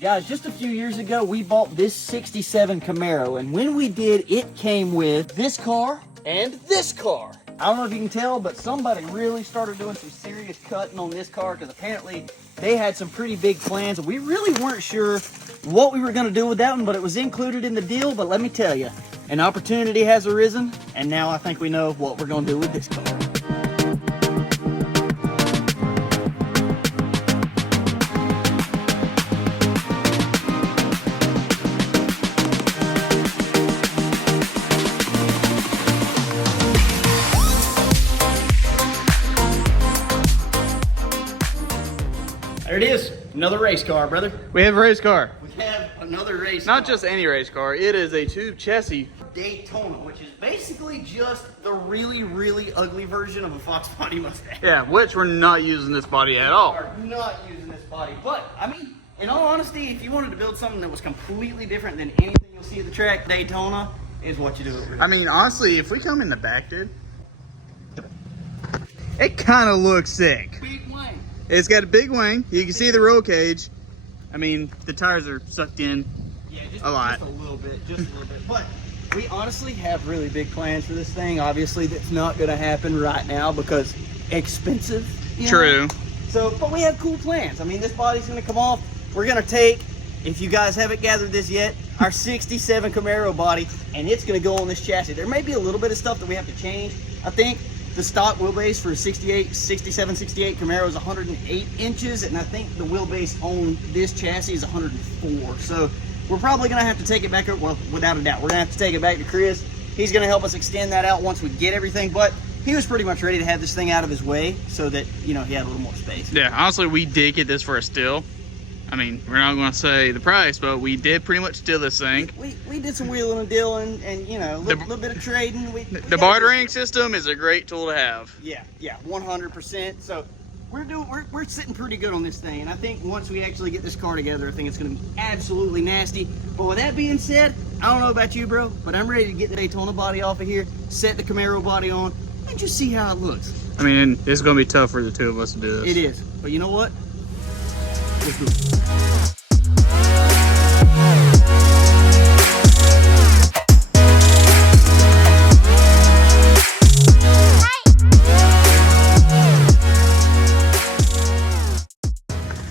Guys, just a few years ago, we bought this 67 Camaro, and when we did, it came with this car and this car. I don't know if you can tell, but somebody really started doing some serious cutting on this car because apparently they had some pretty big plans, and we really weren't sure what we were going to do with that one, but it was included in the deal. But let me tell you, an opportunity has arisen, and now I think we know what we're going to do with this car. There it is, another race car, brother. We have a race car. We have another race car. Not just any race car, it is a tube chassis. Daytona, which is basically just the really, really ugly version of a Fox body Mustang. Yeah, which we're not using this body at all. We are not using this body, but I mean, in all honesty, if you wanted to build something that was completely different than anything you'll see at the track, Daytona is what you do it with. I mean, honestly, if we come in the back, dude, it kind of looks sick. Big wing. It's got a big wing. You can see the roll cage. I mean, the tires are sucked in a lot. Just a little bit, just a little bit. But we honestly have really big plans for this thing. Obviously, that's not going to happen right now because expensive. True. So, but we have cool plans. I mean, this body's going to come off. We're going to take, if you guys haven't gathered this yet, our 67 Camaro body, and it's going to go on this chassis. There may be a little bit of stuff that we have to change. I think the stock wheelbase for 67, 68 Camaro is 108 inches, and I think the wheelbase on this chassis is 104. So we're probably going to have to take it back, well, without a doubt, we're going to have to take it back to Chris. He's going to help us extend that out once we get everything, but he was pretty much ready to have this thing out of his way so that, you know, he had a little more space. Yeah, honestly, we did get this for a steal. I mean, we're not going to say the price, but we did pretty much steal this thing. We did some wheeling and dealing and you know, a little bit of trading. The bartering system is a great tool to have. Yeah, 100%. So we're sitting pretty good on this thing, and I think once we actually get this car together, I think it's going to be absolutely nasty. But with that being said, I don't know about you, bro, but I'm ready to get the Daytona body off of here, set the Camaro body on, and just see how it looks. I mean, it's going to be tough for the two of us to do this. It is, but you know what? Let's do it.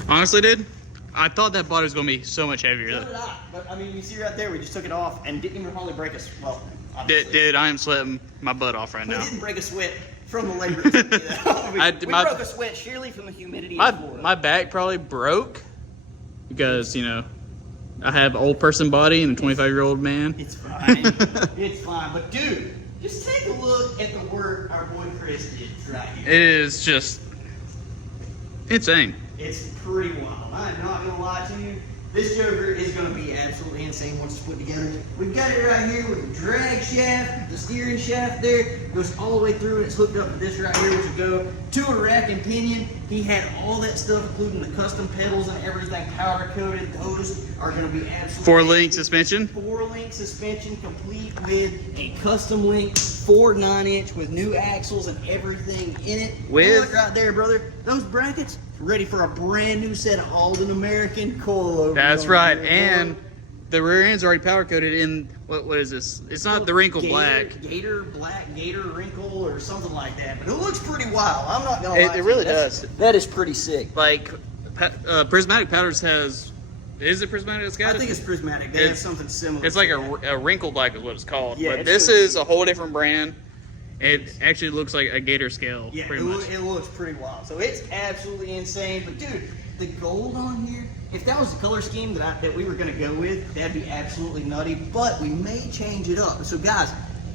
Honestly, dude, I thought that body was going to be so much heavier. So did I, but I mean, you see right there, we just took it off and didn't even hardly break us. Well, Dude, I am sweating my butt off right now. We didn't break a sweat from the labor. We broke a sweat sheerly from the humidity. My back probably broke because, you know, I have an old person body and a 25-year-old man. It's fine. It's fine. But dude, just take a look at the work our boy Chris did right here. It is just insane. It's pretty wild. I'm not gonna lie to you. This Joker is gonna be absolutely insane once it's put together. We've got it right here with the drag shaft, the steering shaft there, goes all the way through, and it's hooked up to this right here, which will go to a rack and pinion. He had all that stuff, including the custom pedals and everything powder coated. Those are gonna be absolutely 4-link suspension. 4-link suspension, complete with a custom link 4 9-inch with new axles and everything in it. Look right there, brother. Those brackets ready for a brand new set of Alden American coilover. That's right, and the rear end's already powder coated in what is this? It's not the wrinkle black. Gator wrinkle or something like that. But it looks pretty wild. I'm not gonna lie. It really does. That is pretty sick. Like Prismatic Powders has. Is it Prismatic? It's got. I think it's Prismatic. They have something similar. It's like a wrinkle black is what it's called. Yeah, but this is a whole different brand. It actually looks like a gator scale. Yeah, pretty much. It looks pretty wild. So it's absolutely insane. But dude, the gold on here, if that was the color scheme that we were gonna go with, that'd be absolutely nutty. But we may change it up. So guys,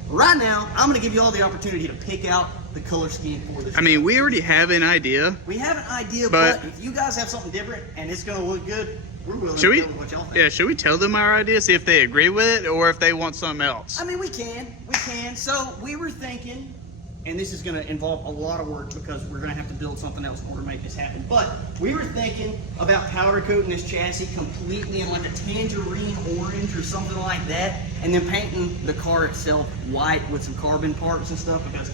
right now, I'm gonna give you all the opportunity to pick out the color scheme for this. I mean, we already have an idea. We have an idea, but if you guys have something different and it's gonna look good, we're willing to go with what y'all think. Yeah, should we tell them our idea, see if they agree with it, or if they want something else? I mean, we can. So we were thinking, and this is going to involve a lot of work because we're going to have to build something else in order to make this happen. But we were thinking about powder coating this chassis completely in like a tangerine orange or something like that, and then painting the car itself white with some carbon parts and stuff, because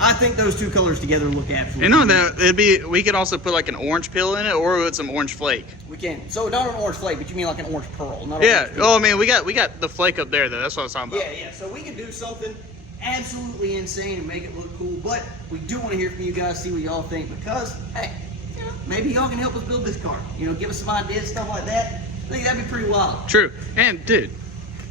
I think those two colors together look absolutely. And on that, we could also put like an orange peel in it, or with some orange flake. We can. So not an orange flake, but you mean like an orange pearl? Not Yeah. Oh, I mean, we got the flake up there though. That's what I was talking about. Yeah, yeah. So we can do something absolutely insane and make it look cool. But we do want to hear from you guys, see what y'all think, because hey, you know, maybe y'all can help us build this car. You know, give us some ideas, stuff like that. I think that'd be pretty wild. True. And dude,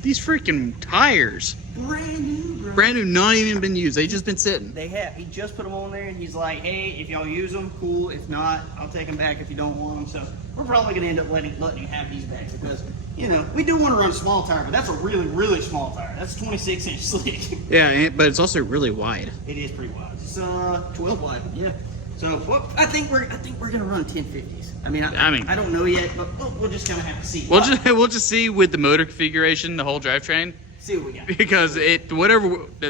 these freaking tires. Brand new, bro. Brand new, not even been used. They just been sitting. They have. He just put them on there, and he's like, hey, if y'all use them, cool. If not, I'll take them back if you don't want them. So we're probably going to end up letting you have these back because, you know, we do want to run a small tire, but that's a really, really small tire. That's 26-inch slick. Yeah, but it's also really wide. It is pretty wide. It's 12 wide, yeah. So well, I think we're going to run 1050s. I mean, I don't know yet, but we'll just kind of have to see. We'll just see with the motor configuration, the whole drivetrain. See what we got. Because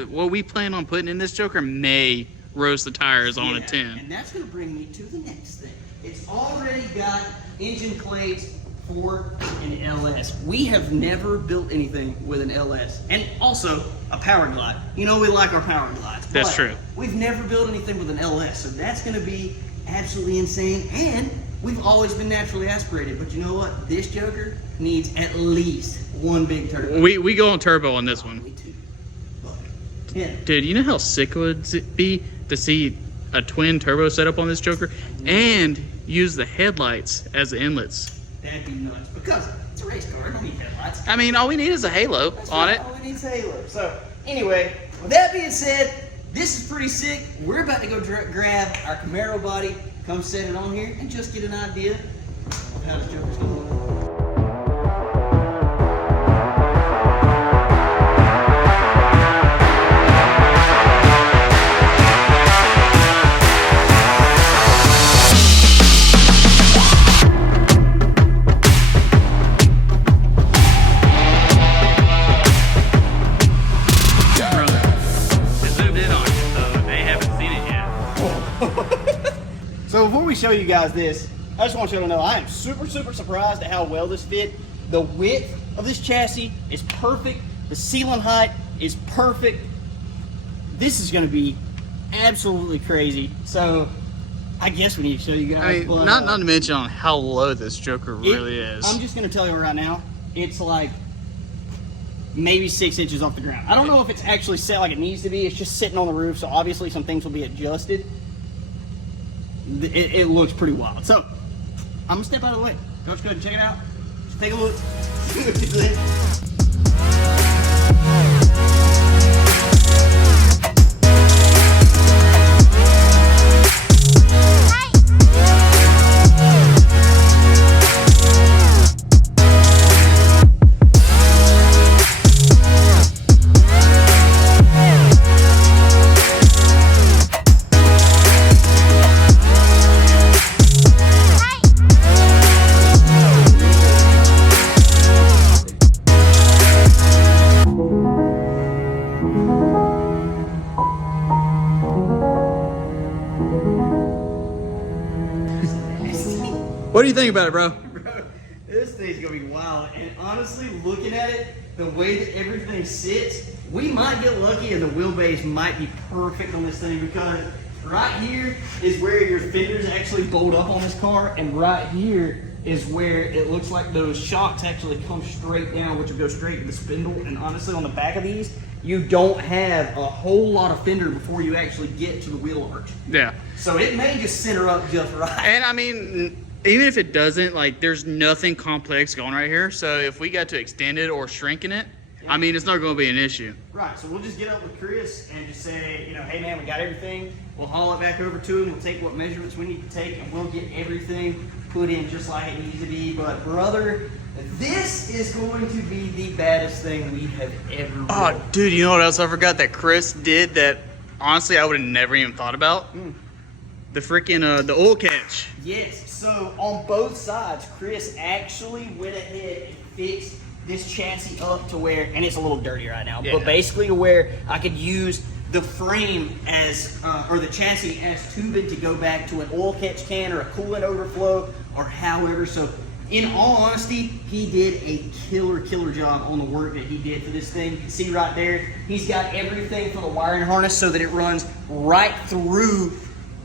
what we plan on putting in this Joker may roast the tires on a 10. And that's going to bring me to the next thing. It's already got engine plates for an LS. We have never built anything with an LS. And also a power glide. You know we like our power glides. That's true. We've never built anything with an LS. So that's going to be absolutely insane. And we've always been naturally aspirated. But you know what? This Joker needs at least one big turbo. We go on turbo on this one. Me too. But, yeah. Dude, you know how sick it would be to see a twin turbo setup on this Joker and use the headlights as the inlets? That'd be nuts. Because it's a race car. I don't need headlights. I mean, all we need is a halo on it. All we need is halo. So, anyway, with that being said, this is pretty sick. We're about to go grab our Camaro body, come set it on here, and just get an idea of how this Joker's going to look. So before we show you guys this, I just want you to know I am super surprised at how well this fit. The width of this chassis is perfect. The ceiling height is perfect. This is going to be absolutely crazy. So I guess we need to show you guys. I mean, not to mention on how low this Joker really is. I'm just going to tell you right now, it's like maybe 6 inches off the ground. I don't know if it's actually set like it needs to be. It's just sitting on the roof, so obviously some things will be adjusted. It looks pretty wild. So I'm gonna step out of the way. Coach, go ahead and check it out. Just take a look. What do you think about it, bro? Bro, this thing's gonna be wild. And honestly, looking at it, the way that everything sits, we might get lucky and the wheelbase might be perfect on this thing, because right here is where your fenders actually bolt up on this car, and right here is where it looks like those shocks actually come straight down, which will go straight to the spindle. And honestly, on the back of these, you don't have a whole lot of fender before you actually get to the wheel arch. Yeah. So it may just center up just right. And I mean, even if it doesn't, like, there's nothing complex going right here. So if we got to extend it or shrinking it, I mean, it's not going to be an issue. Right, so we'll just get up with Chris and just say, you know, hey man, we got everything. We'll haul it back over to him. We'll take what measurements we need to take, and we'll get everything put in just like it needs to be. But brother, this is going to be the baddest thing we have ever built. Oh, dude, you know what else I forgot that Chris did that honestly I would have never even thought about? The freaking the oil catch. Yes, so on both sides, Chris actually went ahead and fixed this chassis up to where, and it's a little dirty right now, but basically to where I could use the frame as, or the chassis as tubing to go back to an oil catch can or a coolant overflow or however. So in all honesty, he did a killer job on the work that he did for this thing. You can see right there, he's got everything for the wiring harness so that it runs right through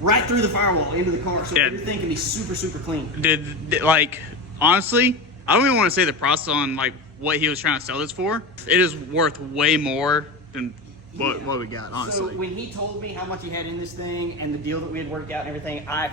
the firewall into the car, so everything can be super clean. Like, honestly, I don't even want to say the process on like what he was trying to sell this for. It is worth way more than what we got, honestly. So when he told me how much he had in this thing and the deal that we had worked out and everything, I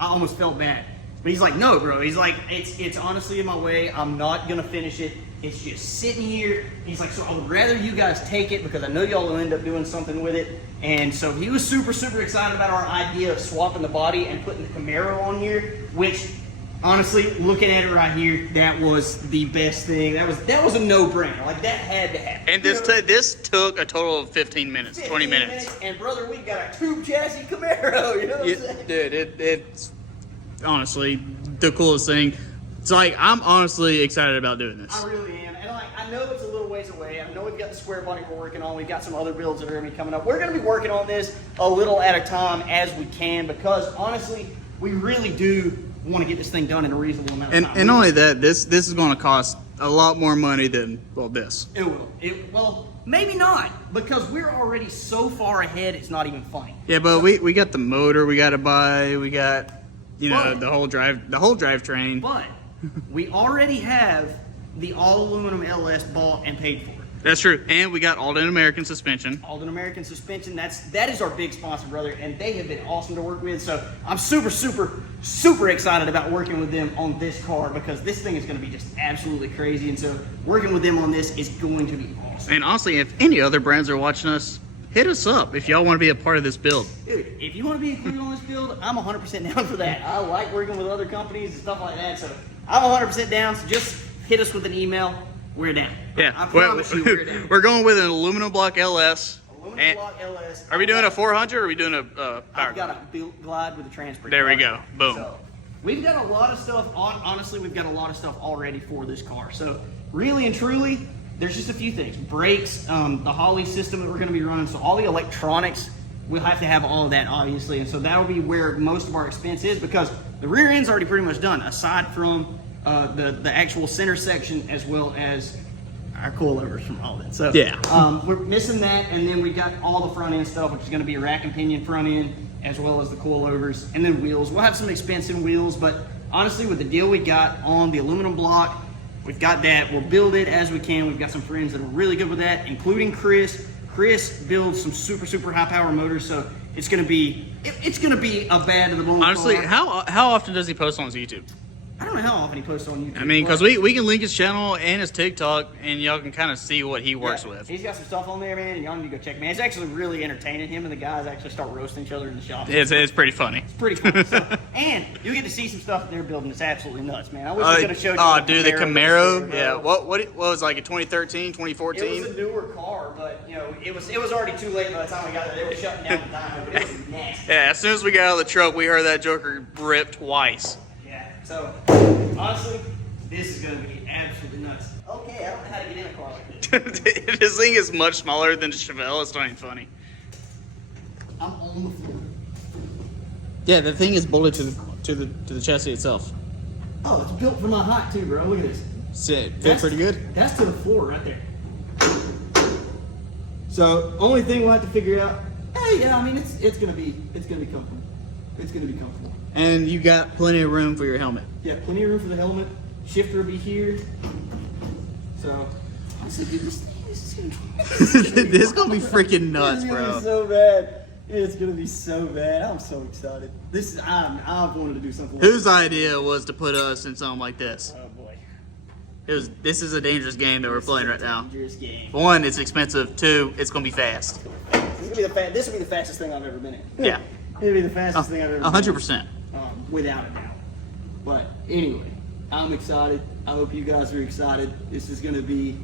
almost felt bad. But he's like, no, bro. He's like, it's honestly in my way. I'm not gonna finish it. It's just sitting here. He's like, so I would rather you guys take it because I know y'all will end up doing something with it. And so he was super excited about our idea of swapping the body and putting the Camaro on here, which honestly, looking at it right here, that was the best thing. That was a no-brainer. Like, that had to happen. And this took a total of 15 minutes, 20 minutes. And brother, we've got a tube chassis Camaro. You know what I'm saying? Dude, it's honestly the coolest thing. It's like, I'm honestly excited about doing this. I really am. And like, I know it's a little ways away. I know we've got the square body we're working on. We've got some other builds that are going to be coming up. We're going to be working on this a little at a time as we can, because honestly, we really do want to get this thing done in a reasonable amount of time. And not only that, this is going to cost a lot more money than, well, this. It will. Well, maybe not, because we're already so far ahead, it's not even funny. Yeah, but we got the motor we got to buy. We got, you know, the whole drivetrain. But we already have the all aluminum LS bought and paid for. That's true. And we got Alden American suspension. Alden American suspension. That is our big sponsor, brother, and they have been awesome to work with. So I'm super excited about working with them on this car, because this thing is going to be just absolutely crazy. And so working with them on this is going to be awesome. And honestly, if any other brands are watching us, hit us up if y'all want to be a part of this build. Dude, if you want to be included on this build, I'm 100% down for that. I like working with other companies and stuff like that, so I'm 100% down. So just hit us with an email. We're down. Yeah, I promise you, we're down. We're going with an aluminum block LS. Aluminum block LS. Are we doing a 400 or are we doing a power? I've got a built glide with a transfer. There we go. Boom. So we've got a lot of stuff honestly, we've got a lot of stuff already for this car. So really and truly, there's just a few things. Brakes, the Holley system that we're going to be running. So all the electronics, we'll have to have all of that, obviously. And so that'll be where most of our expense is, because the rear end's already pretty much done, aside from the actual center section, as well as our coilovers from all that. So yeah, we're missing that, and then we got all the front end stuff, which is going to be a rack and pinion front end, as well as the coilovers, and then wheels. We'll have some expensive wheels, but honestly, with the deal we got on the aluminum block, we've got that. We'll build it as we can. We've got some friends that are really good with that, including Chris. Chris builds some super high power motors, so it's going to be a bad to the bone. Honestly, car. how often does he post on his YouTube? I don't know how often he posts on YouTube. I mean, because we can link his channel and his TikTok, and y'all can kind of see what he works with. He's got some stuff on there, man, and y'all need to go check, man. It's actually really entertaining. Him and the guys actually start roasting each other in the shop. It's pretty funny. It's pretty funny. So, and you get to see some stuff that they're building. It's absolutely nuts, man. I wish I could have showed you. Oh, dude, the Camaro. Yeah. What was it, like a 2013, 2014? It was a newer car, but you know, it was already too late by the time we got there. They were shutting down the time, but it was nasty. Yeah. As soon as we got out of the truck, we heard that joker rip twice. So, honestly, this is going to be absolutely nuts. Okay, I don't know how to get in a car like this. This thing is much smaller than the Chevelle. It's not even funny. I'm on the floor. Yeah, the thing is bolted to the chassis itself. Oh, it's built for my height too, bro. Look at this. Fit pretty good. That's to the floor right there. So, only thing we'll have to figure out. Hey, yeah, I mean, it's gonna be comfortable. It's gonna be comfortable. And you got plenty of room for your helmet. Yeah, plenty of room for the helmet. Shifter will be here. So, honestly, dude, this is gonna be freaking nuts, bro. It's gonna be so bad. It's gonna be so bad. I'm so excited. I've wanted to do something. Whose idea was to put us in something like this? Oh boy. This is a dangerous game that we're playing right now. Dangerous game. One, it's expensive. Two, it's gonna be fast. This will be the fastest thing I've ever been in. Yeah. It'll be the fastest thing I've ever been in. 100%. Without a doubt. But anyway, I'm excited. I hope you guys are excited. This is gonna be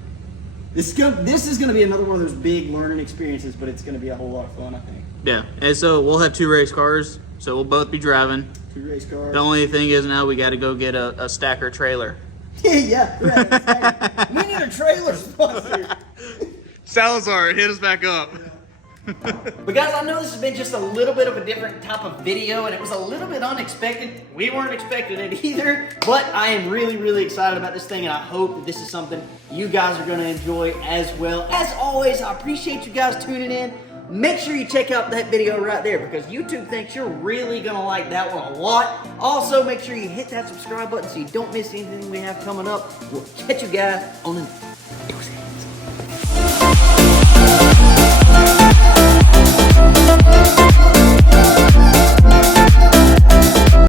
another one of those big learning experiences, but it's gonna be a whole lot of fun, I think. Yeah, and so we'll have 2 race cars, so we'll both be driving. 2 race cars. The only thing is now we got to go get a stacker trailer. Yeah. We need a trailer sponsor. Salazar, hit us back up. Yeah. But guys, I know this has been just a little bit of a different type of video, and it was a little bit unexpected. We weren't expecting it either, but I am really, really excited about this thing, and I hope that this is something you guys are gonna enjoy as well. As always, I appreciate you guys tuning in. Make sure you check out that video right there because YouTube thinks you're really gonna like that one a lot. Also, make sure you hit that subscribe button so you don't miss anything we have coming up. We'll catch you guys on the next one.